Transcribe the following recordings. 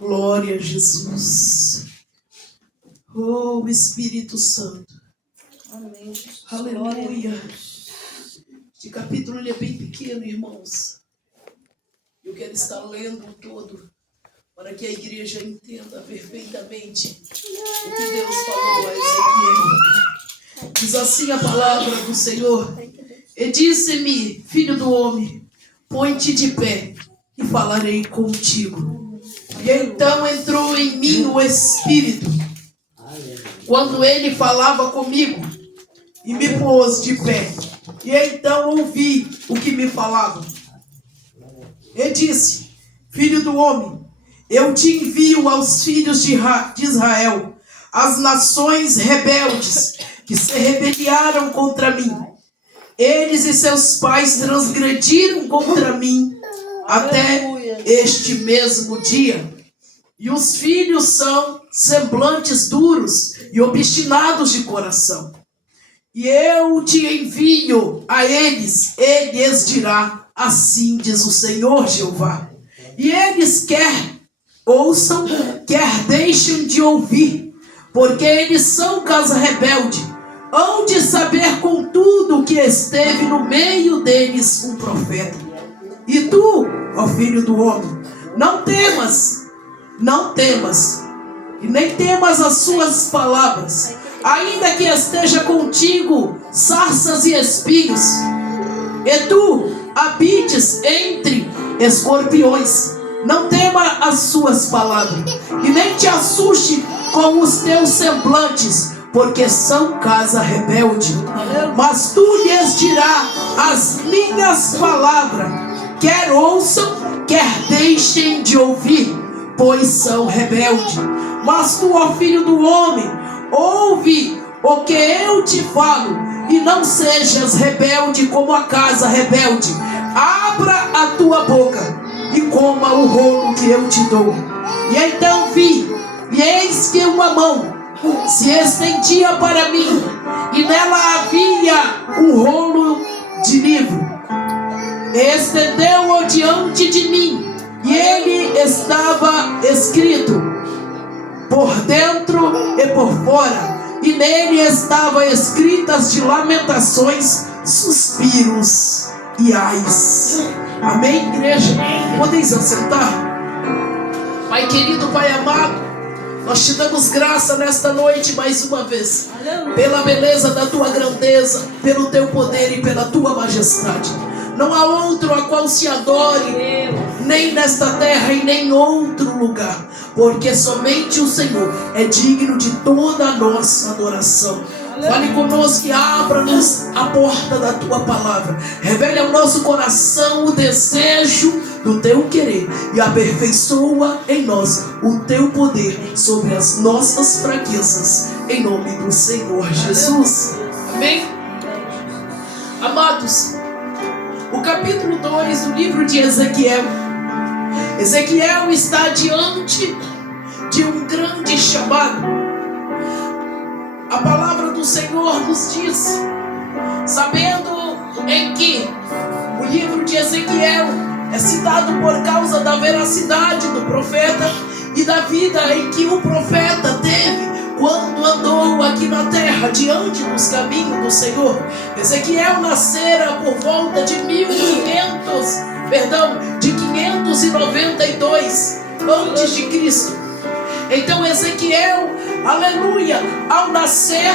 Glória a Jesus. Oh, Espírito Santo. Amém. Aleluia. Este capítulo ele é bem pequeno, irmãos. Eu quero estar lendo todo para que a igreja entenda perfeitamente o que Deus falou a Ezequiel. Diz assim a palavra do Senhor: E disse-me, filho do homem, põe-te de pé e falarei contigo. E então entrou em mim o Espírito, quando ele falava comigo, e me pôs de pé. E então ouvi o que me falava. E disse: Filho do homem, eu te envio aos filhos de Israel, as nações rebeldes que se rebelaram contra mim. Eles e seus pais transgrediram contra mim até este mesmo dia. E os filhos são semblantes duros e obstinados de coração. E eu te envio a eles, e lhes dirá: assim diz o Senhor Jeová. E eles quer ouçam, quer deixem de ouvir, porque eles são casa rebelde. Hão de saber contudo que esteve no meio deles um profeta. E tu, ó filho do homem, não temas, e nem temas as suas palavras, ainda que esteja contigo sarças e espinhos, e tu habites entre escorpiões. Não tema as suas palavras, e nem te assuste com os teus semblantes, porque são casa rebelde. Mas tu lhes dirás as minhas palavras, quer ouçam, quer deixem de ouvir, pois são rebeldes. Mas tu, ó filho do homem, ouve o que eu te falo, e não sejas rebelde como a casa rebelde. Abra a tua boca e coma o rolo que eu te dou. E então vi, e eis que uma mão se estendia para mim, e nela havia um rolo de livro. Estendeu-o diante de mim, e ele estava escrito por dentro e por fora, e nele estavam escritas de lamentações, suspiros e ais. Amém, igreja? Podem se assentar? Pai querido, Pai amado, nós te damos graça nesta noite mais uma vez, pela beleza da tua grandeza, pelo teu poder e pela tua majestade. Não há outro a qual se adore, nem nesta terra e nem em outro lugar, porque somente o Senhor é digno de toda a nossa adoração. Fale conosco e abra-nos a porta da tua palavra. Revele ao nosso coração o desejo do teu querer e aperfeiçoa em nós o teu poder sobre as nossas fraquezas, em nome do Senhor Jesus. Amém? Amados, o capítulo 2 do livro de Ezequiel. Ezequiel está diante de um grande chamado. A palavra do Senhor nos diz, sabendo em que o livro de Ezequiel é citado por causa da veracidade do profeta e da vida em que o profeta teve quando andou aqui na terra, diante dos caminhos do Senhor. Ezequiel nascera por volta de 592 antes de Cristo. Então Ezequiel, aleluia, ao nascer,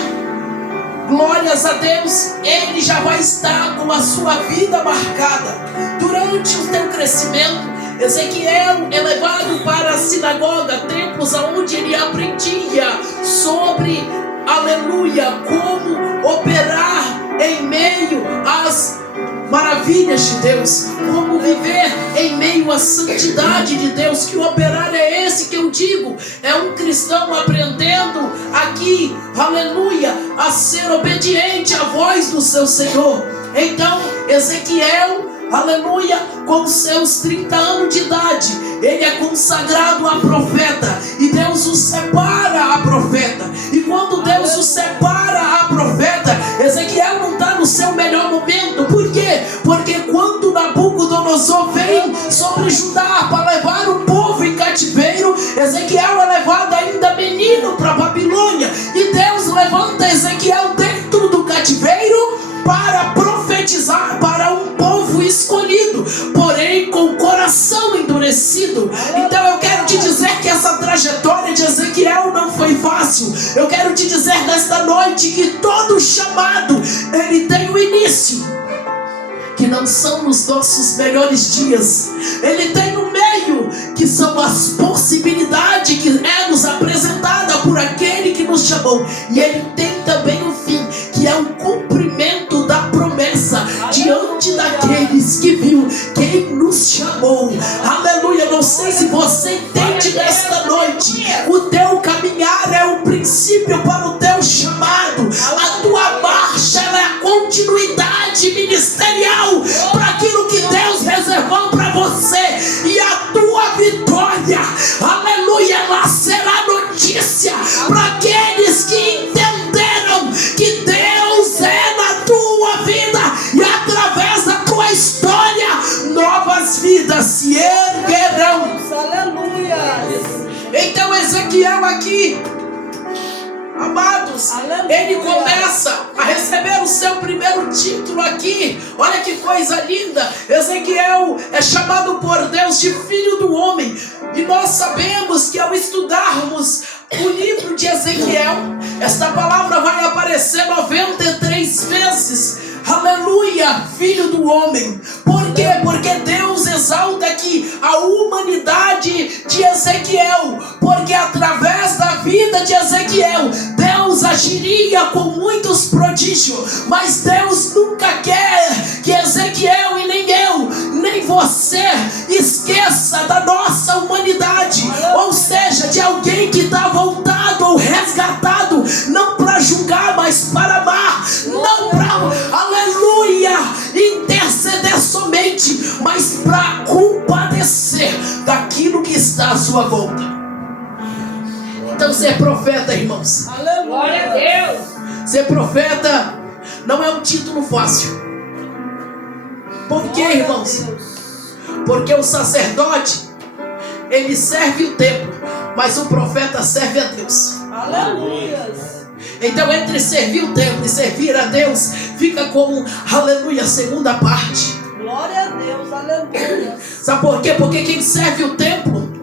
glórias a Deus, ele já vai estar com a sua vida marcada. Durante o teu crescimento, Ezequiel é levado para a sinagoga, templos onde ele aprendia sobre, aleluia, como operar em meio às maravilhas de Deus, como viver em meio à santidade de Deus. Que operar é esse que eu digo? É um cristão aprendendo aqui, aleluia, a ser obediente à voz do seu Senhor. Então Ezequiel, aleluia, com seus 30 anos de idade, ele é consagrado a profeta, e Deus o separa a profeta. E quando Deus o separa a profeta, Ezequiel não está no seu melhor momento. Por quê? Porque quando Nabucodonosor vem sobre Judá para levar o povo em cativeiro, Ezequiel dentro do cativeiro para profetizar para um povo escolhido, porém com o coração endurecido. Então eu quero te dizer que essa trajetória de Ezequiel não foi fácil. Eu quero te dizer nesta noite que todo chamado, ele tem um início, que não são nos nossos melhores dias. Ele tem um meio, que são as possibilidades que é nos apresentada por aquele que nos chamou. E ele tem também um fim, que é o cumprimento da promessa diante daqueles que viu quem nos chamou. Aleluia. Não sei se você entende nesta noite, o teu caminhar é o princípio para o teu chamado. A tua marcha é a continuidade ministerial para aquilo que Deus reservou para você. E a tua vitória, aleluia, ela será notícia para aqueles que entenderam que Deus é na tua vida, e através da tua história novas vidas se erguerão. Aleluia. Então Ezequiel aqui, amados, ele começa a receber o seu primeiro título aqui. Olha que coisa linda. Ezequiel é chamado por Deus de filho do homem. E nós sabemos que ao estudarmos o livro de Ezequiel, esta palavra vai aparecer 93 vezes. Aleluia, filho do homem. Por quê? Porque Deus exalta aqui a humanidade de Ezequiel, porque através da vida de Ezequiel Deus agiria com muitos prodígios. Mas Deus nunca quer que Ezequiel e nem eu, nem você esqueça da nossa humanidade, ou seja, de alguém que está voltado ou resgatado, não para julgar, mas para amar, não para, aleluia, interceder somente, mas para compadecer daquilo que está à sua volta. Então ser profeta, irmãos, Glória a Deus. ser profeta não é um título fácil. Por quê, irmãos? Porque o sacerdote, ele serve o templo, mas o profeta serve a Deus. Aleluia. Então entre servir o templo e servir a Deus, fica como, aleluia, a segunda parte. Glória a Deus. Aleluia. Sabe por quê? Porque quem serve o templo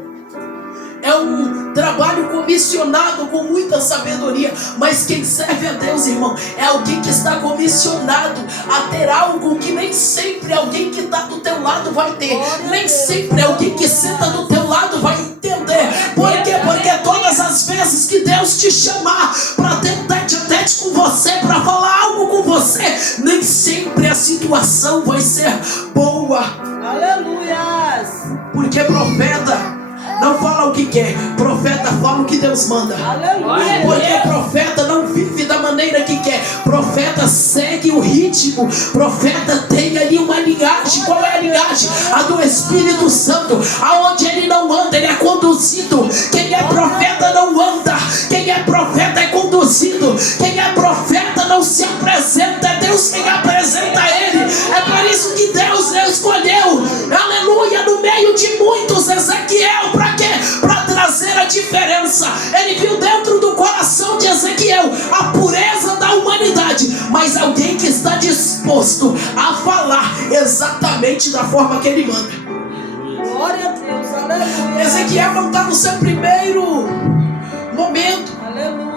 é um trabalho comissionado com muita sabedoria. Mas quem serve a Deus, irmão, é alguém que está comissionado a ter algo que nem sempre alguém que está do teu lado vai ter. Nem sempre alguém que senta do teu lado vai entender. Por quê? Porque todas as vezes que Deus te chamar para ter um tete-a-tete com você, para falar algo com você, nem sempre a situação vai ser boa. Aleluia. Porque profeta não fala o que quer, profeta fala o que Deus manda. Aleluia. Porque profeta não vive da maneira que quer, profeta segue o ritmo, profeta tem ali uma linhagem. Qual é a linhagem? A do Espírito Santo. Aonde ele não anda, ele é conduzido. Quem é profeta não anda, quem é profeta é conduzido. Quem é profeta não se apresenta, é Deus quem apresenta ele. É por isso que Deus escolheu, aleluia, no meio de muitos Ezequiel. Para quê? Para trazer a diferença. Ele viu dentro do coração de Ezequiel a pureza da humanidade, mas alguém que está disposto a falar exatamente da forma que ele manda. Glória a Deus. Aleluia. Ezequiel não está no seu primeiro momento. Aleluia.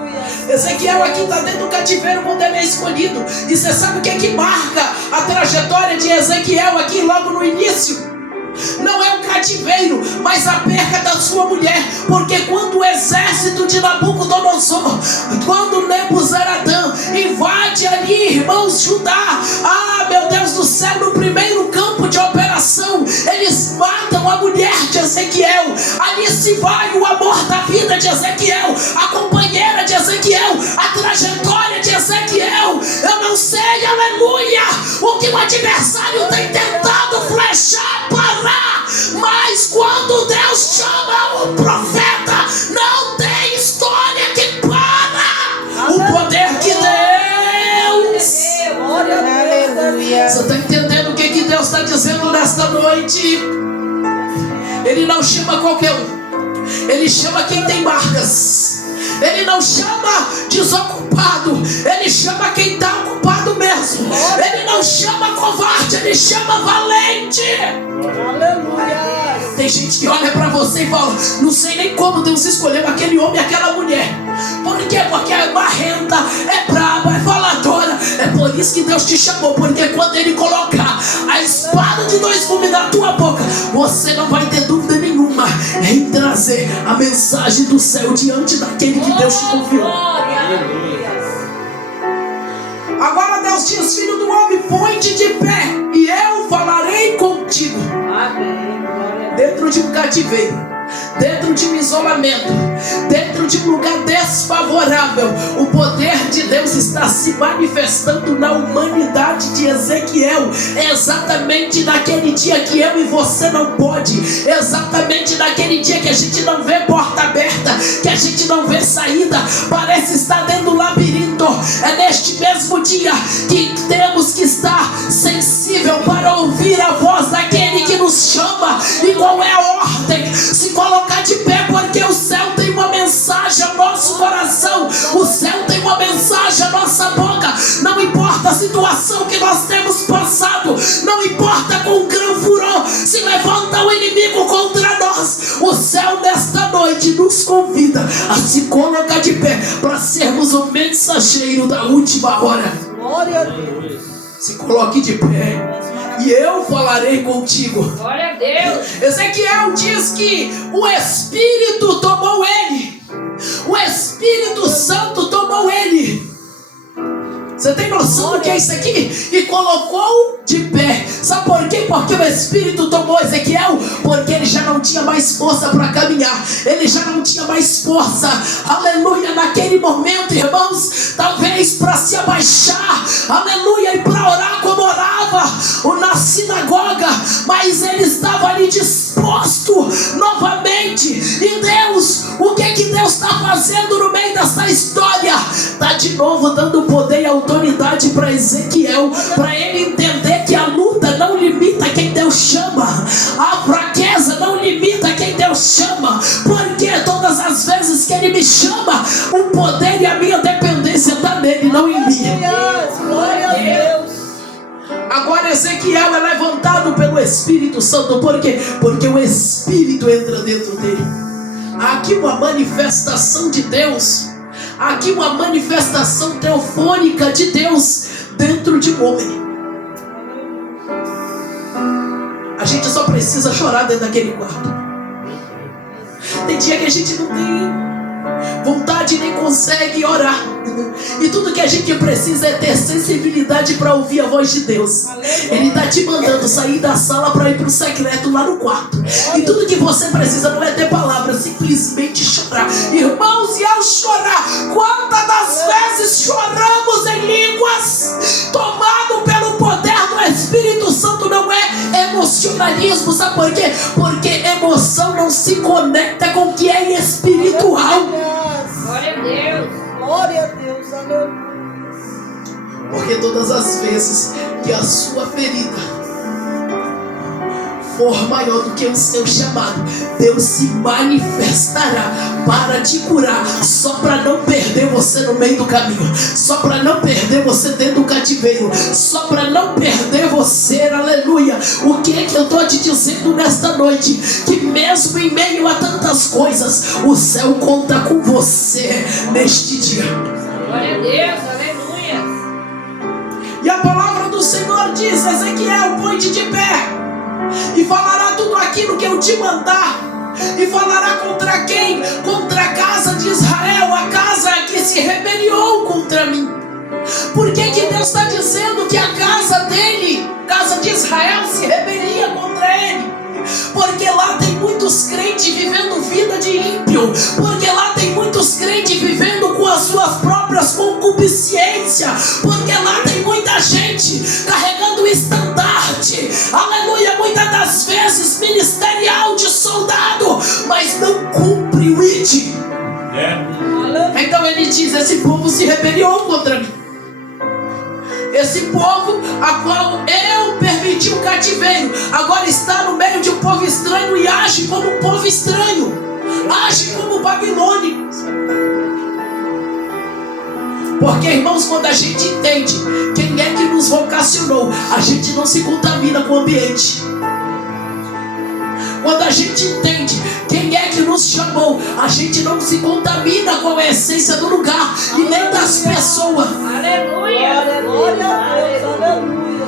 Ezequiel aqui está dentro do cativeiro quando ele é escolhido. E você sabe o que é que marca a trajetória de Ezequiel aqui logo no início? Não é o cativeiro, mas a perca da sua mulher. Porque quando o exército de Nabucodonosor, quando Nebuzaradã invade ali, irmãos, Judá, meu Deus do céu, no primeiro campo de operação, eles matam a mulher de Ezequiel. Ali se vai o amor da vida de Ezequiel, a companheira de Ezequiel, a trajetória de Ezequiel. Eu não sei, aleluia, o que o adversário tem tentado flechar, parar, mas quando Deus chama o profeta, não tem história que para o poder de Deus. Glória a Deus. Aleluia. Você está entendendo o que Deus está dizendo nesta noite? Ele não chama qualquer um, ele chama quem tem marcas. Ele não chama desocupado, Ele chama quem está ocupado mesmo. Ele não chama covarde, Ele chama valente. Aleluia. Tem gente que olha pra você e fala: não sei nem como Deus escolheu aquele homem e aquela mulher. Por quê? Porque é marrenta, é braba, é faladora. É por isso que Deus te chamou. Porque quando Ele colocar a espada de dois gumes na tua boca, você não vai ter dúvida nenhuma em trazer a mensagem do céu diante daquele que Deus te confiou. Agora Deus diz: filho do homem, põe-te de pé e eu falarei contigo. Amém. Dentro de um cativeiro, dentro de um isolamento, dentro de um lugar desfavorável, o poder de Deus está se manifestando na humanidade de Ezequiel. É exatamente naquele dia que eu e você não pode, exatamente naquele dia que a gente não vê porta aberta, que a gente não vê saída, parece estar dentro do labirinto. É neste mesmo dia que temos que estar sensível para ouvir a voz daquele que nos chama. E qual é a ordem? Se colocar de pé, porque o céu tem uma mensagem ao nosso coração, o céu tem uma mensagem à nossa boca. Não importa a situação que nós temos passado, não importa com grande furor se levanta o inimigo contra nós, o céu nesta noite nos convida a se colocar de pé para sermos o mensageiro da última hora. Glória a Deus. Se coloque de pé e eu falarei contigo. Glória a Deus. Ezequiel diz que o Espírito tomou ele, o Espírito Santo tomou ele. Você tem noção do que é isso aqui? E colocou de pé. Sabe por quê? Porque o Espírito tomou Ezequiel. Porque ele já não tinha mais força para caminhar. Ele já não tinha mais força. Aleluia. Naquele momento, irmãos, talvez para se abaixar, aleluia, e para orar como orava na sinagoga. Mas ele estava ali disposto novamente. E Deus, o que Deus está fazendo no meio dessa história? Está de novo dando poder e autoridade para Ezequiel, para ele entender que a luta não limita quem Deus chama, a fraqueza não limita quem Deus chama, porque todas as vezes que Ele me chama, o poder e a minha dependência está nele, não em mim. Glória a Deus. Agora Ezequiel é levantado pelo Espírito Santo. Por quê? Porque o Espírito entra dentro dele. Há aqui uma manifestação de Deus, há aqui uma manifestação teofônica de Deus dentro de um homem. A gente só precisa chorar dentro daquele quarto. Tem dia que a gente não tem vontade, nem consegue orar. E tudo que a gente precisa é ter sensibilidade para ouvir a voz de Deus. Ele está te mandando sair da sala para ir para o secreto lá no quarto. E tudo que você precisa não é ter palavras, simplesmente chorar. Irmãos, e ao chorar, quantas das vezes choramos em línguas, tomado pelo poder do Espírito Santo? Não é emocionalismo, sabe por quê? Porque emoção não se conecta com o que é espiritual. Glória a Deus. Glória a Deus. Aleluia. Porque todas as vezes que a sua ferida for maior do que o seu chamado, Deus se manifestará para te curar, só para não perder você no meio do caminho, só para não perder você dentro do cativeiro, só para não perder você, aleluia. O que é que eu estou te dizendo nesta noite? Que mesmo em meio a tantas coisas, o céu conta com você neste dia. Glória a Deus. Aleluia. E a palavra do Senhor diz: Ezequiel, põe-te de pé e falará tudo aquilo que eu te mandar. E falará contra quem? Contra a casa de Israel, a casa que se rebeliou contra mim. Por que Deus está dizendo que a casa dele, casa de Israel, se rebelia contra ele? Porque lá tem muitos crentes vivendo vida de ímpio. Porque lá tem muitos crentes vivendo com as suas próprias concupiscências. Porque lá tem muita gente carregando o estandarte, aleluia, muitas das vezes ministerial de soldado, mas não cumpre o ID. Então ele diz: esse povo se rebeliou contra mim. Esse povo a qual eu permiti o cativeiro, agora está no meio de um povo estranho e age como um povo estranho, age como babilônicos. Porque, irmãos, quando a gente entende quem é que nos vocacionou, a gente não se contamina com o ambiente. Quando a gente entende quem é que nos chamou, a gente não se contamina com a essência do lugar e nem das pessoas. Aleluia. Glória a Deus, aleluia.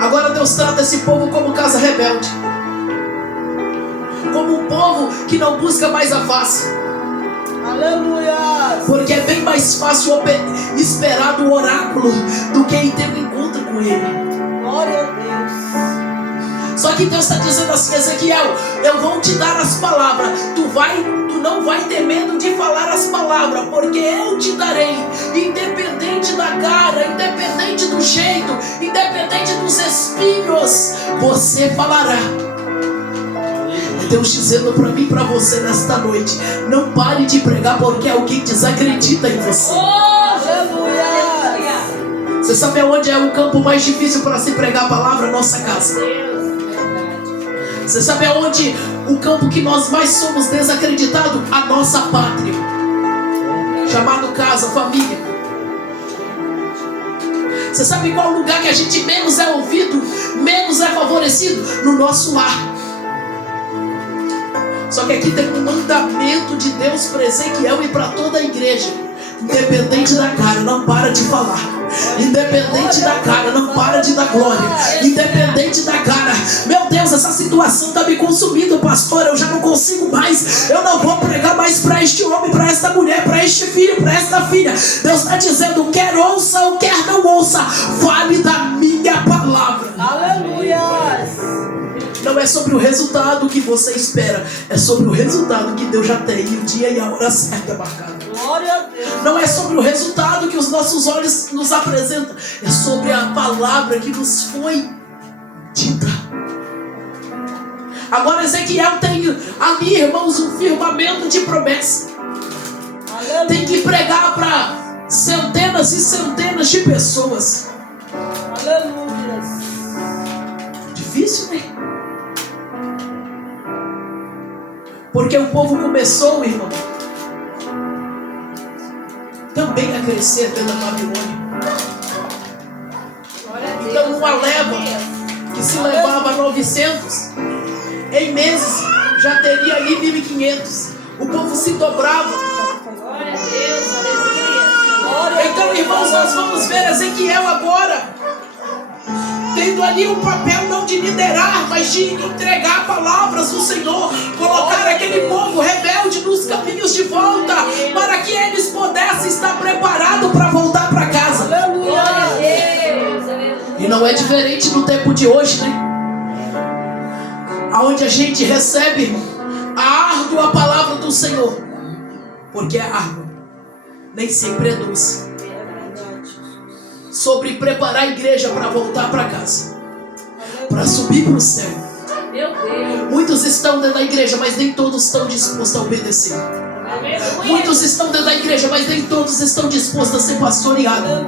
Agora Deus trata esse povo como casa rebelde, como um povo que não busca mais a face. Aleluia. Porque é bem mais fácil esperar do oráculo do que ir ter um encontro com ele. Glória a Deus. Só que Deus está dizendo assim: Ezequiel, eu vou te dar as palavras. Tu não vai ter medo de falar as palavras, porque eu te darei. Independente da cara, independente do jeito, independente dos espinhos, você falará. Deus dizendo para mim e para você nesta noite: não pare de pregar porque alguém desacredita em você. Aleluia. Você sabe aonde é o campo mais difícil para se pregar a palavra? Nossa casa. Você sabe aonde o campo que nós mais somos desacreditados? A nossa pátria, chamado casa, família. Você sabe qual lugar que a gente menos é ouvido, menos é favorecido? No nosso lar. Só que aqui tem um mandamento de Deus para Ezequiel e para toda a igreja: independente da cara, não para de falar. Independente da cara, não para de dar glória. Independente da cara. Meu Deus, essa situação está me consumindo, pastor. Eu já não consigo mais. Eu não vou pregar mais para este homem, para esta mulher, para este filho, para esta filha. Deus está dizendo: quer ouça ou quer não ouça, fale da minha palavra. Aleluia. Não é sobre o resultado que você espera, é sobre o resultado que Deus já tem, e o dia e a hora certa marcada. Glória a Deus. Não é sobre o resultado que os nossos olhos nos apresentam, é sobre a palavra que nos foi dita. Agora Ezequiel tem ali, irmãos, um firmamento de promessa. Aleluia. Tem que pregar para centenas e centenas de pessoas. Aleluia. Difícil, né? Porque o povo começou, irmão, também a crescer pela Babilônia. Então uma leva que se levava 900, em meses já teria ali 1.500. O povo se dobrava. Glória a Deus, aleluia. Então, irmãos, nós vamos ver Ezequiel agora tendo ali um papel não de liderar, mas de entregar palavras do Senhor, colocar aquele povo rebelde nos caminhos de volta, para que eles pudessem estar preparados para voltar para casa. Aleluia. E não é diferente no tempo de hoje, né? Aonde a gente recebe, irmão, a árdua palavra do Senhor, porque é árdua, nem sempre é doce. Sobre preparar a igreja para voltar para casa, para subir para o céu. Meu Deus. Muitos estão dentro da igreja, mas nem todos estão dispostos a obedecer. Aleluia. Muitos estão dentro da igreja, mas nem todos estão dispostos a ser pastoreados.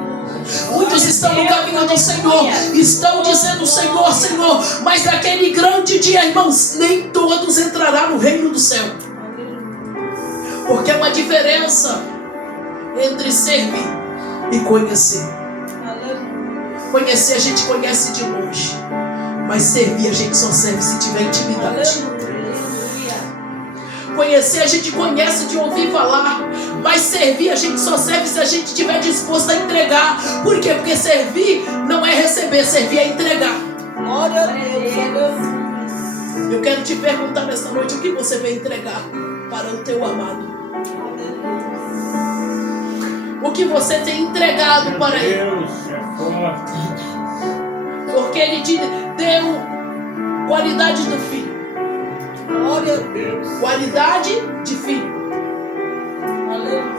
Muitos estão no caminho do Senhor, estão dizendo Senhor, Senhor, mas naquele grande dia, irmãos, nem todos entrarão no reino do céu. Porque é uma diferença entre servir e conhecer. Conhecer a gente conhece de longe, mas servir a gente só serve se tiver intimidade. Conhecer a gente conhece de ouvir falar, mas servir a gente só serve se a gente estiver disposto a entregar. Por quê? Porque servir não é receber, servir é entregar. Glória a Deus. Eu quero te perguntar nesta noite: o que você vai entregar para o teu amado? O que você tem entregado para ele? Porque ele te deu qualidade do filho. Glória a Deus. Qualidade de filho.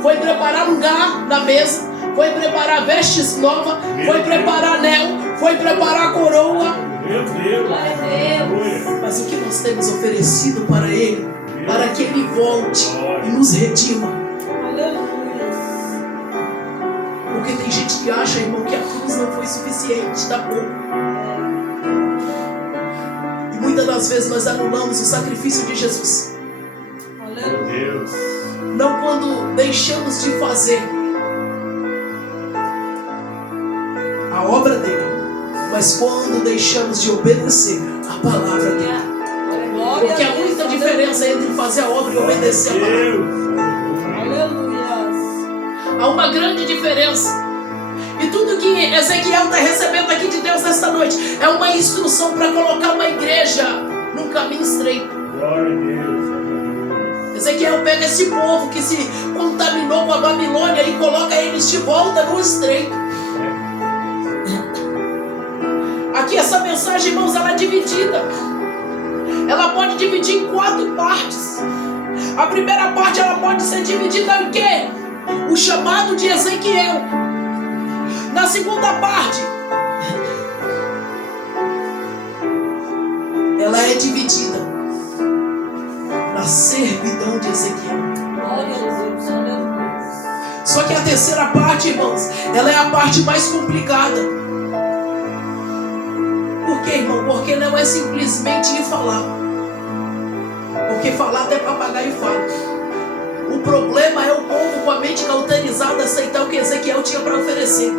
Foi preparar lugar na mesa, foi preparar vestes novas, foi preparar anel, foi preparar coroa. Meu Deus. Glória a Deus. Mas o que nós temos oferecido para ele, para que ele volte e nos redima? Porque tem gente que acha, irmão, que a cruz não foi suficiente, tá bom? E muitas das vezes nós anulamos o sacrifício de Jesus. Meu Deus. Não quando deixamos de fazer, a obra dele, mas quando deixamos de obedecer a palavra dele. Glória Porque a há Deus. muita diferença entre fazer a obra e obedecer a palavra. Aleluia. Há uma grande diferença. E tudo que Ezequiel está recebendo aqui de Deus nesta noite é uma instrução para colocar uma igreja num caminho estreito. Glória a Deus. Ezequiel pega esse povo que se contaminou com a Babilônia e coloca eles de volta no estreito. Aqui essa mensagem, irmãos, ela é dividida. Ela pode dividir em 4 partes. A primeira parte ela pode ser dividida em quê? O chamado de Ezequiel. Na segunda parte, ela é dividida na servidão de Ezequiel. Glória a Deus. Aleluia. Só que a terceira parte, irmãos, ela é a parte mais complicada. Por quê, irmão? Porque não é simplesmente ir falar. Porque falar até papagaio fala. O problema é o povo com a mente cauterizada aceitar o que Ezequiel tinha para oferecer.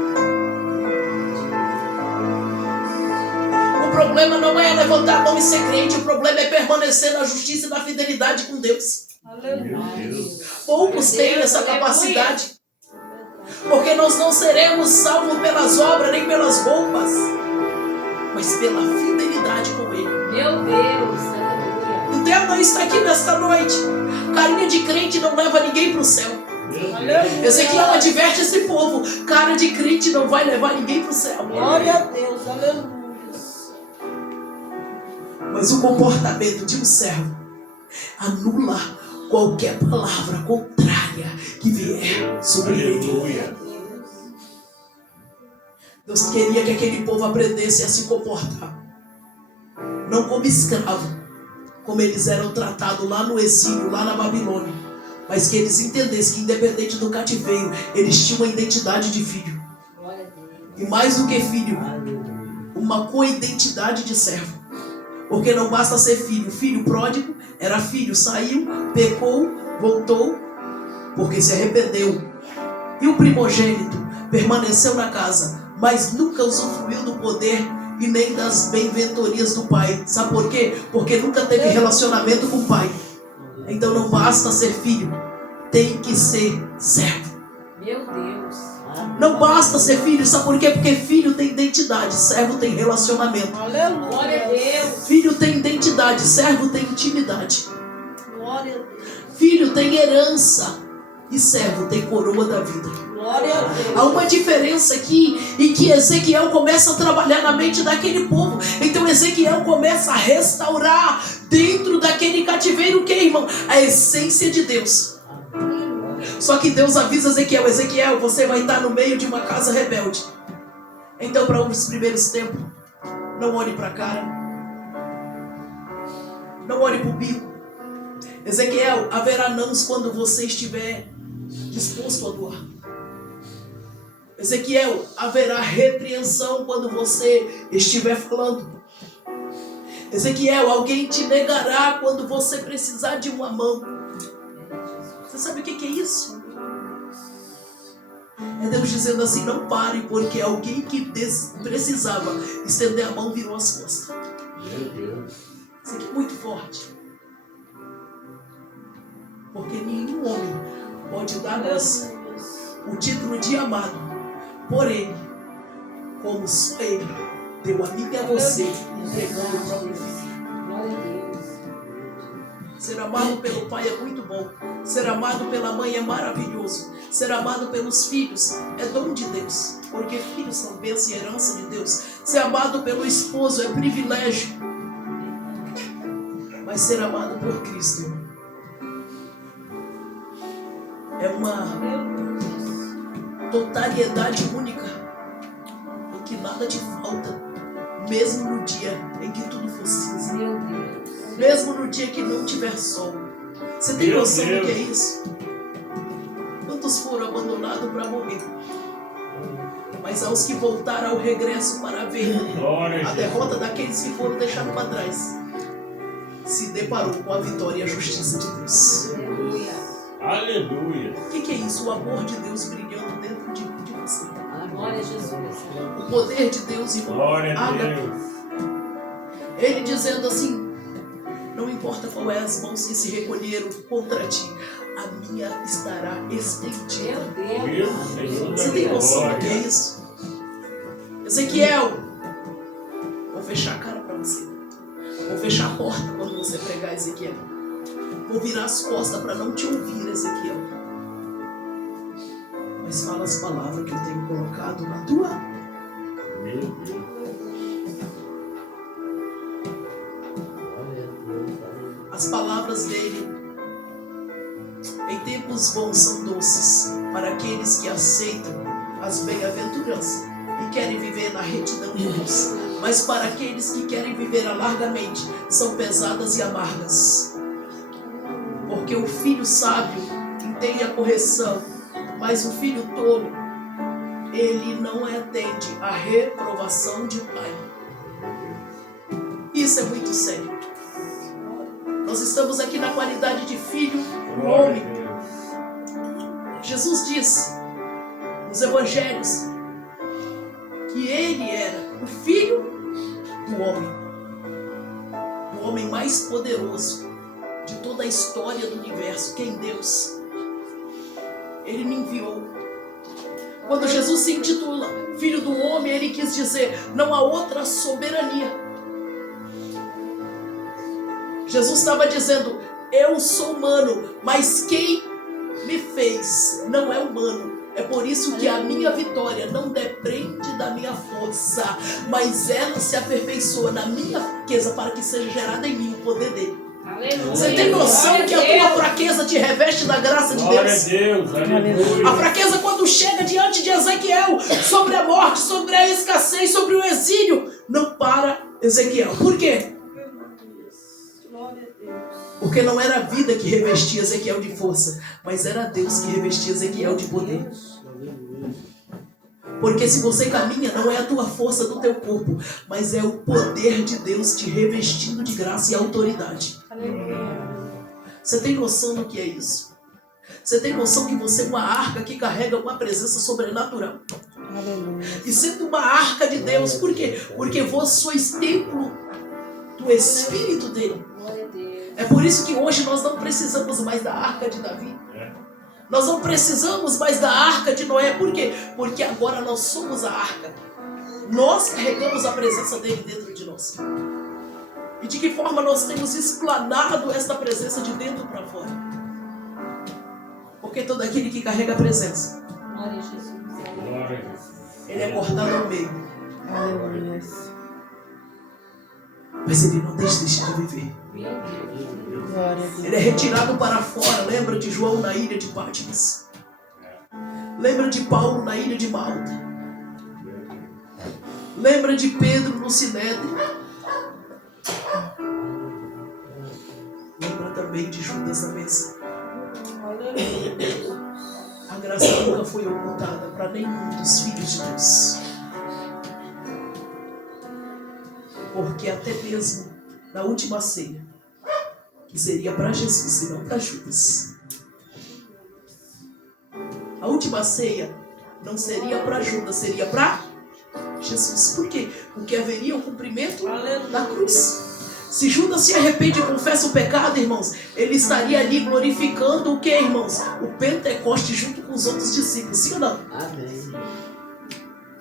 O problema não é levantar a mão e ser crente. O problema é permanecer na justiça e na fidelidade com Deus. Aleluia. Poucos têm essa capacidade. Porque nós não seremos salvos pelas obras nem pelas roupas, mas pela fidelidade com Ele. Meu Deus, aleluia. Entenda isso aqui nesta noite. Carinha de crente não leva ninguém para o céu. Aleluia. Ezequiel adverte esse povo. Cara de crente não vai levar ninguém para o céu. Glória a Deus. Aleluia. Mas o comportamento de um servo anula qualquer palavra contrária que vier sobre ele. Aleluia. Deus queria que aquele povo aprendesse a se comportar. Não como escravo, como eles eram tratados lá no exílio, lá na Babilônia. Mas que eles entendessem que independente do cativeiro, eles tinham uma identidade de filho. Glória a Deus. E mais do que filho, uma coidentidade de servo. Porque não basta ser filho. Filho pródigo era filho, saiu, pecou, voltou, porque se arrependeu. E o primogênito permaneceu na casa, mas nunca usufruiu do poder e nem das benventorias do pai. Sabe por quê? Porque nunca teve relacionamento com o pai. Então não basta ser filho, tem que ser servo. Meu Deus. Não basta ser filho, sabe por quê? Porque filho tem identidade, servo tem relacionamento. Glória a Aleluia. Deus. Filho tem identidade, servo tem intimidade. Glória a Deus. Filho tem herança e servo tem coroa da vida. Glória a Deus. Há uma diferença aqui em que Ezequiel começa a trabalhar na mente daquele povo. Então Ezequiel começa a restaurar dentro daquele cativeiro o que, irmão? A essência de Deus. Só que Deus avisa Ezequiel: Ezequiel, você vai estar no meio de uma casa rebelde. Então, para os primeiros tempos, não olhe para a cara, não olhe para o bico. Ezequiel, haverá nãos quando você estiver disposto a doar. Ezequiel, haverá repreensão quando você estiver falando. Ezequiel, alguém te negará quando você precisar de uma mão. Você sabe o que é isso? É Deus dizendo assim: não pare, porque alguém que precisava estender a mão virou as costas. Meu Deus. Isso aqui é muito forte. Porque nenhum homem pode dar a nós o título de amado por ele, como só ele deu a mim e a você, entregando o próprio filho. Glória a Deus. Ser amado pelo pai é muito bom. Ser amado pela mãe é maravilhoso. Ser amado pelos filhos é dom de Deus, porque filhos são bênção e herança de Deus. Ser amado pelo esposo é privilégio. Mas ser amado por Cristo é uma totalidade única, em que nada te falta, mesmo no dia em que tudo for cinza, Meu Deus. mesmo no dia que não tiver sol. Você tem Meu noção do Deus. que é isso? Quantos foram abandonados para morrer? Mas aos que voltaram ao regresso para ver Glória a a Deus. derrota daqueles que foram deixados para trás, se deparou com a vitória e a justiça de Deus. Aleluia. Aleluia. O que é isso? O amor de Deus brilhando dentro de você. Glória a Jesus. O poder de Deus, irmão. Glória a Ágape. Deus. Ele dizendo assim: não importa qual é as mãos que se recolheram contra ti, a minha estará estendida. Meu Meu Deus. Senhor Você da tem noção do que é glória. isso? Ezequiel, vou fechar a cara para você. Vou fechar a porta quando você pregar, Ezequiel. Vou virar as costas para não te ouvir, Ezequiel. Mas fala as palavras que eu tenho colocado na tua. Meu Deus. As palavras dele, em tempos bons, são doces para aqueles que aceitam as bem-aventuranças e querem viver na retidão de Deus. Mas para aqueles que querem viver alargamente, são pesadas e amargas. Porque o filho sábio entende a correção, mas o filho tolo, ele não atende à reprovação de um pai. Isso é muito sério. Nós estamos aqui na qualidade de filho do Glória homem. a Deus. Jesus diz nos evangelhos que ele era o filho do homem mais poderoso de toda a história do universo, que é em Deus. Ele me enviou. Quando Jesus se intitula filho do homem, ele quis dizer: não há outra soberania. Jesus estava dizendo: eu sou humano, mas quem me fez não é humano. É por isso que a minha vitória não depende da minha força, mas ela se aperfeiçoa na minha fraqueza para que seja gerada em mim o poder dele. Aleluia. Você tem noção Glória que a a tua Deus. fraqueza te reveste da graça de Glória a Deus? Deus. Aleluia. A fraqueza, quando chega diante de Ezequiel, sobre a morte, sobre a escassez, sobre o exílio, não para Ezequiel. Por quê? Glória a Deus. Porque não era a vida que revestia Ezequiel de força, mas era Deus que revestia Ezequiel de poder. Porque se você caminha, não é a tua força do teu corpo, mas é o poder de Deus te revestindo de graça e autoridade. Você tem noção do que é isso? Você tem noção que você é uma arca que carrega uma presença sobrenatural? E sendo uma arca de Deus, por quê? Porque vós sois templo do Espírito dele. Glória a Deus. É por isso que hoje nós não precisamos mais da arca de Davi. Nós não precisamos mais da arca de Noé. Por quê? Porque agora nós somos a arca. Nós carregamos a presença dele dentro de nós. E de que forma nós temos explanado esta presença de dentro para fora? Porque todo aquele que carrega a presença, Glória a Jesus. Glória a Deus. ele é cortado ao meio. Aleluia. Mas ele não deixa de viver. Meu Deus. Ele é retirado para fora. Lembra de João na ilha de Patmos? Lembra de Paulo na ilha de Malta? Lembra de Pedro no Sinédrio? Lembra também de Judas na mesa? A graça nunca foi ocultada para nenhum dos filhos de Deus. Porque até mesmo na última ceia, que seria para Jesus e não para Judas, a última ceia não seria para Judas, seria para Jesus. Por quê? Porque haveria o cumprimento da cruz. Se Judas se arrepende e confessa o pecado, irmãos, ele estaria ali glorificando o que, irmãos? O Pentecoste junto com os outros discípulos, sim ou não? Amém.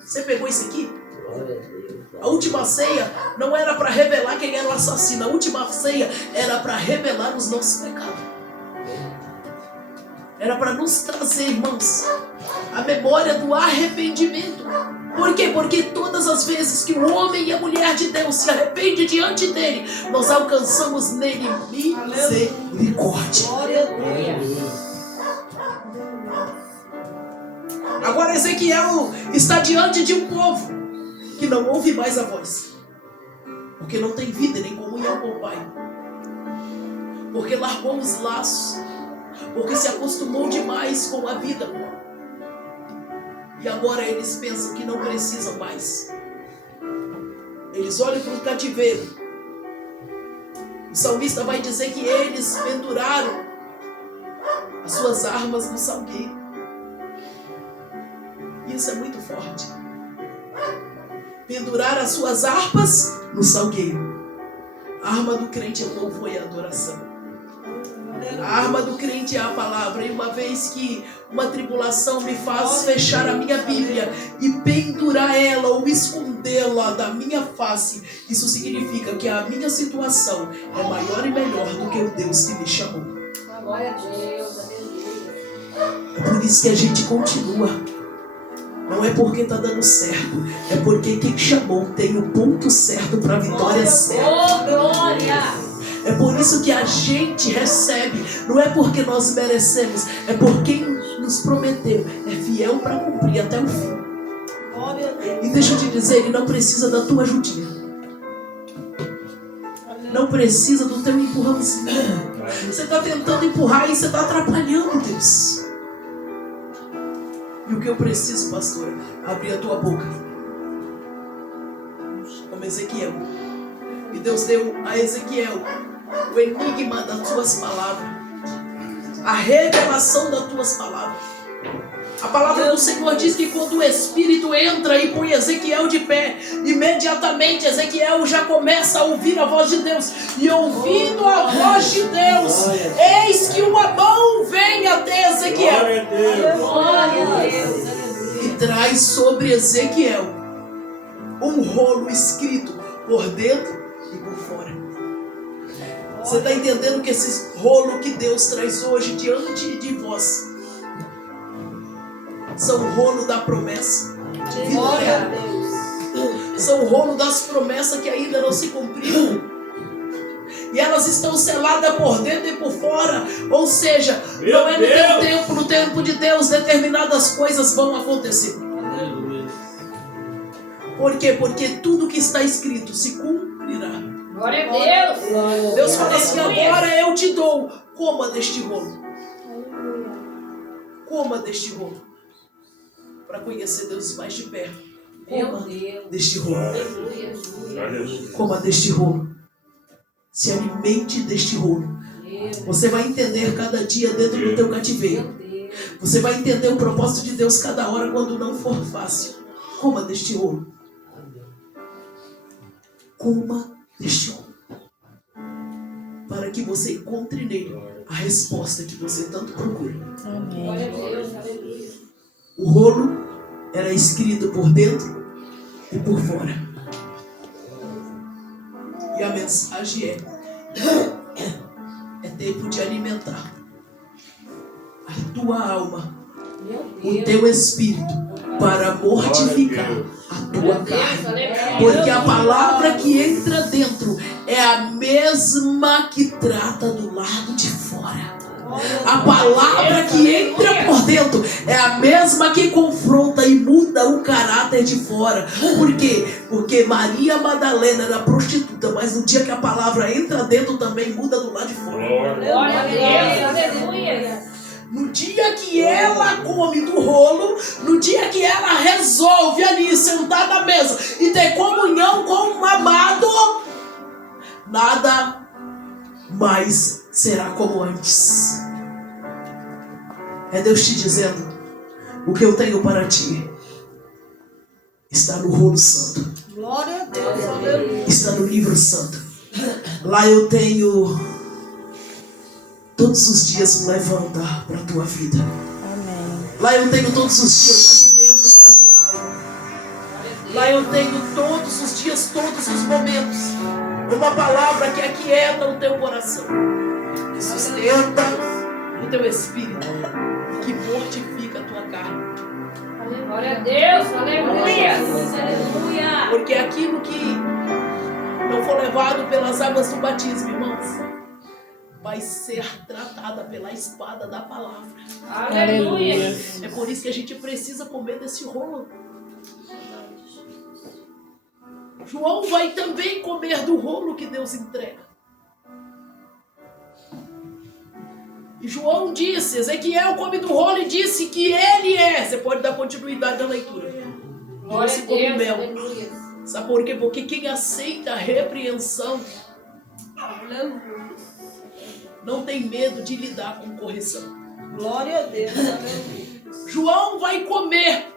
Você pegou isso aqui? Glória a Deus. A última ceia não era para revelar quem era o assassino. A última ceia era para revelar os nossos pecados. Era para nos trazer, irmãos, a memória do arrependimento. Por quê? Porque todas as vezes que o homem e a mulher de Deus se arrependem diante dele, nós alcançamos nele misericórdia. Glória a Deus. Agora Ezequiel está diante de um povo que não ouve mais a voz, porque não tem vida nem comunhão com o Pai, porque largou os laços, porque se acostumou demais com a vida, e agora eles pensam que não precisam mais. Eles olham para o cativeiro. O salmista vai dizer que eles penduraram as suas armas no salgueiro. E Isso é muito forte. Pendurar as suas harpas no salgueiro. A arma do crente é o louvor e a adoração. A arma do crente é a palavra. E uma vez que uma tribulação me faz fechar a minha Bíblia e pendurar ela ou escondê-la da minha face, isso significa que a minha situação é maior e melhor do que o Deus que me chamou. Glória a Deus, aleluia. É por isso que a gente continua. Não é porque está dando certo, é porque quem chamou tem o ponto certo para a vitória certa. Oh, glória! É por isso que a gente recebe, não é porque nós merecemos, é por quem nos prometeu, é fiel para cumprir até o fim. E deixa eu te dizer, ele não precisa da tua ajudinha. Não precisa do teu empurrãozinho. Você está tentando empurrar e você está atrapalhando Deus. E o que eu preciso, pastor? Abrir a tua boca. Como Ezequiel. E Deus deu a Ezequiel o enigma das tuas palavras. A revelação das tuas palavras. A palavra do Senhor diz que quando o Espírito entra e põe Ezequiel de pé, imediatamente Ezequiel já começa a ouvir a voz de Deus. E ouvindo a voz de Deus, eis que uma mão vem até Ezequiel. Glória a Deus. E traz sobre Ezequiel um rolo escrito por dentro e por fora. Você está entendendo que esse rolo que Deus traz hoje diante de vós são o rolo da promessa de vida Glória a eterna. Deus. São o rolo das promessas que ainda não se cumpriram. E elas estão seladas por dentro e por fora. Ou seja, não é no teu tempo, no tempo de Deus, determinadas coisas vão acontecer. Por quê? Porque tudo que está escrito se cumprirá. Glória a Deus. Deus fala assim, agora eu te dou, coma deste rolo. Coma deste rolo. Para conhecer Deus mais de perto. Meu Coma Deus. deste rolo. Aleluia. Coma deste rolo. Se alimente deste rolo. Você vai entender cada dia dentro do teu cativeiro. Meu Deus. Você vai entender o propósito de Deus cada hora quando não for fácil. Coma deste rolo. Coma deste rolo. Para que você encontre nele a resposta que você tanto procura. Glória a Deus. Aleluia. O rolo era escrito por dentro e por fora. E a mensagem é tempo de alimentar a tua alma, Meu o teu espírito, para mortificar a tua carne. Porque a palavra que entra dentro é a mesma que trata do lado de fora. A palavra que entra por dentro é a mesma que confronta e muda o caráter de fora. Por quê? Porque Maria Madalena era prostituta, mas no dia que a palavra entra dentro também muda do lado de fora. Glória a Deus. Aleluia. No dia que ela come do rolo, no dia que ela resolve ali sentar na mesa e ter comunhão com o amado, nada mais será como antes. É Deus te dizendo: o que eu tenho para ti está no rolo santo, Glória a Deus. Aleluia. está no livro santo. Lá eu tenho todos os dias um levantar para a tua vida. Lá eu tenho todos os dias um alimento para a tua alma. Lá eu tenho todos os dias, todos os momentos, uma palavra que aquieta o teu coração, que sustenta o teu espírito, que mortifica a tua carne. Glória a Deus. Aleluia. Aleluia. Porque aquilo que não for levado pelas águas do batismo, irmãos, vai ser tratada pela espada da palavra. Aleluia. É por isso que a gente precisa comer desse rolo. João vai também comer do rolo que Deus entrega. E João disse, Ezequiel come do rolo e disse que ele é. Você pode dar continuidade à leitura. Glória a Doce como Deus. mel. Aleluia. Sabe por quê? Porque quem aceita a repreensão não tem medo de lidar com correção. Glória a Deus. Aleluia. João vai comer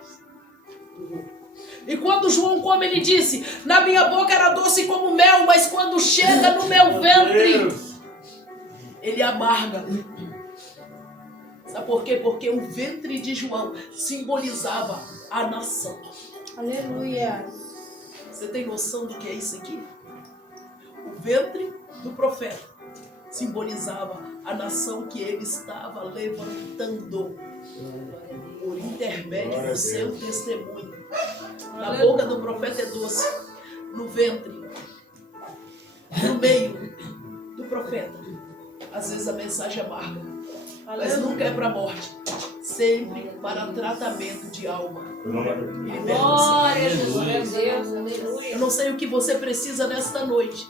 E quando João come, ele disse: na minha boca era doce como mel, mas quando chega no meu ventre, ele amarga. Sabe por quê? Porque o ventre de João simbolizava a nação. Aleluia. Você tem noção do que é isso aqui? O ventre do profeta simbolizava a nação que ele estava levantando por intermédio do seu testemunho. Na boca do profeta é doce, no ventre, no meio do profeta, às vezes a mensagem é amarga, mas nunca é para a morte, sempre para tratamento de alma. Glória a Jesus. Aleluia. Eu não sei o que você precisa nesta noite,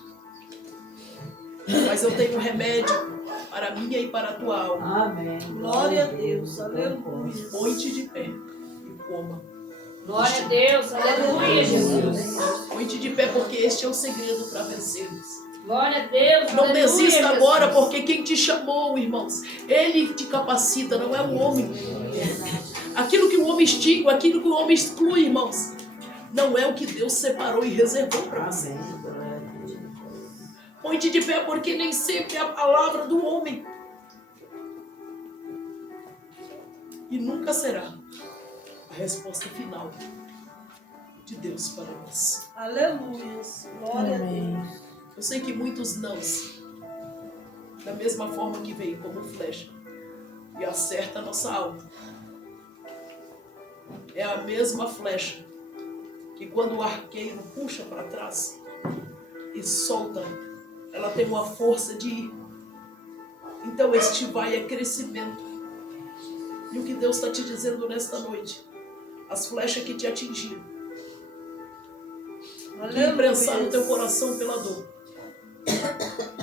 mas eu tenho um remédio para a minha e para a tua alma. Amém. Glória a Deus. Aleluia. Põe-te de pé e coma. Glória a Deus. Aleluia, Jesus. Põe-te de pé, porque este é o segredo para vencermos. Glória a Deus. Não aleluia, desista Jesus. agora, porque quem te chamou, irmãos, ele te capacita, não é o homem. Aquilo que o homem estigma, aquilo que o homem exclui, irmãos, não é o que Deus separou e reservou para você. Põe-te de pé, porque nem sempre é a palavra do homem. E nunca será a resposta final de Deus para nós. Aleluia. Glória a Deus. Eu sei que muitos nãos, da mesma forma que vem como flecha e acerta a nossa alma, é a mesma flecha que quando o arqueiro puxa para trás e solta, ela tem uma força de ir. Então este vai é crescimento. E o que Deus está te dizendo nesta noite, as flechas que te atingiram, que imprensar no teu coração pela dor,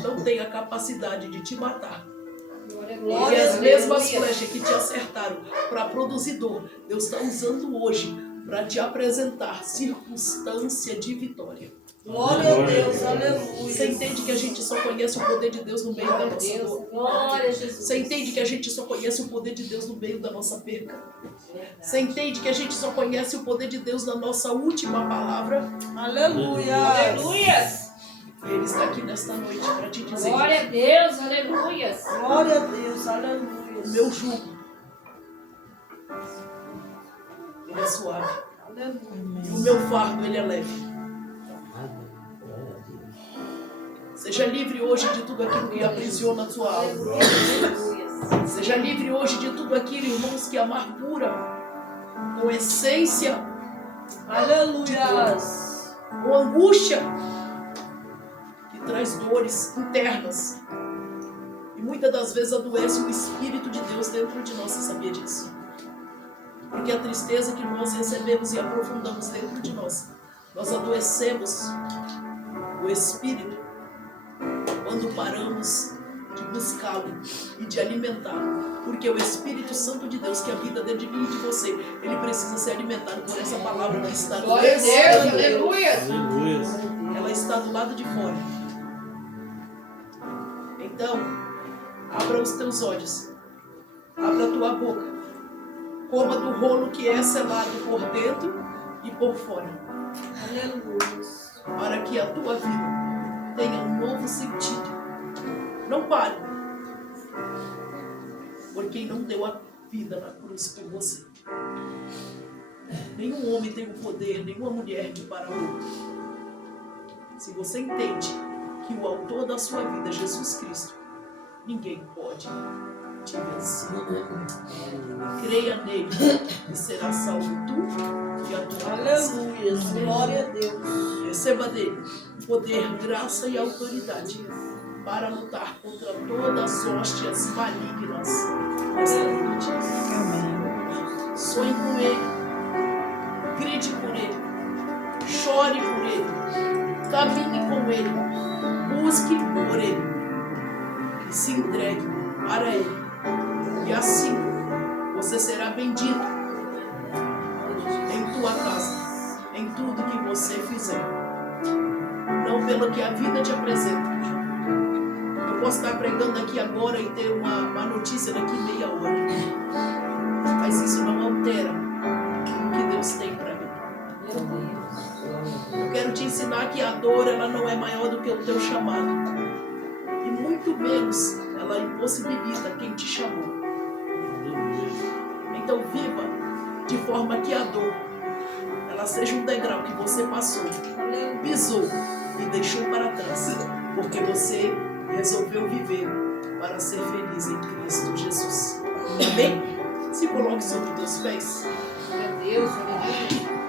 não tem a capacidade de te matar. Glória E a as Deus. mesmas flechas que te acertaram para produzir dor, Deus está usando hoje para te apresentar circunstância de vitória. Glória a Deus. Aleluia. Você entende que a gente só conhece o poder de Deus no meio da nossa dor? Glória a Jesus. Você entende que a gente só conhece o poder de Deus no meio da nossa perca? Você entende que a gente só conhece o poder de Deus na nossa última palavra? Aleluia. Aleluia. E Ele está aqui nesta noite para te dizer: Glória a Deus. Aleluia. Glória a Deus. Aleluia. o meu jugo, ele é suave. E o meu fardo, ele é leve. Seja livre hoje de tudo aquilo que aprisiona a tua alma. Seja livre hoje de tudo aquilo, irmãos, que amargura com essência, Aleluia. com angústia, que traz dores internas. E muitas das vezes adoece o Espírito de Deus dentro de nós, você sabia disso? Porque a tristeza que nós recebemos e aprofundamos dentro de nós adoecemos o Espírito quando paramos de buscá-lo e de alimentá-lo. Porque o Espírito Santo de Deus que habita dentro de mim e de você, ele precisa ser alimentado por essa palavra que está no Glória a Deus. Espírito. Aleluia. Ela está do lado de fora. Então, abra os teus olhos, abra a tua boca, coma do rolo que é selado por dentro e por fora, para que a tua vida tenha um novo sentido. Não pare, por quem não deu a vida na cruz por você. Nenhum homem tem o poder, nenhuma mulher de parar o outro. Se você entende que o autor da sua vida é Jesus Cristo, ninguém pode te vencer. Creia nele e será salvo tu e a tua casa. Aleluia. Glória a Deus. Receba dele poder, graça e autoridade para lutar contra todas as hóstias malignas desta noite. Sonhe com ele, grite por ele, chore por ele, caminhe com ele, busque por ele e se entregue para ele. E assim você será bendito em tua casa, em tudo que você fizer. Não pelo que a vida te apresenta. Eu posso estar pregando aqui agora e ter uma notícia daqui meia hora. Mas isso não altera o que Deus tem para mim. ensinar que a dor ela não é maior do que o teu chamado. E muito menos ela impossibilita quem te chamou. Então viva de forma que a dor ela seja um degrau que você passou, pisou e deixou para trás, porque você resolveu viver para ser feliz em Cristo Jesus. Amém? Se coloque sobre os teus pés. Glória a Deus, aleluia.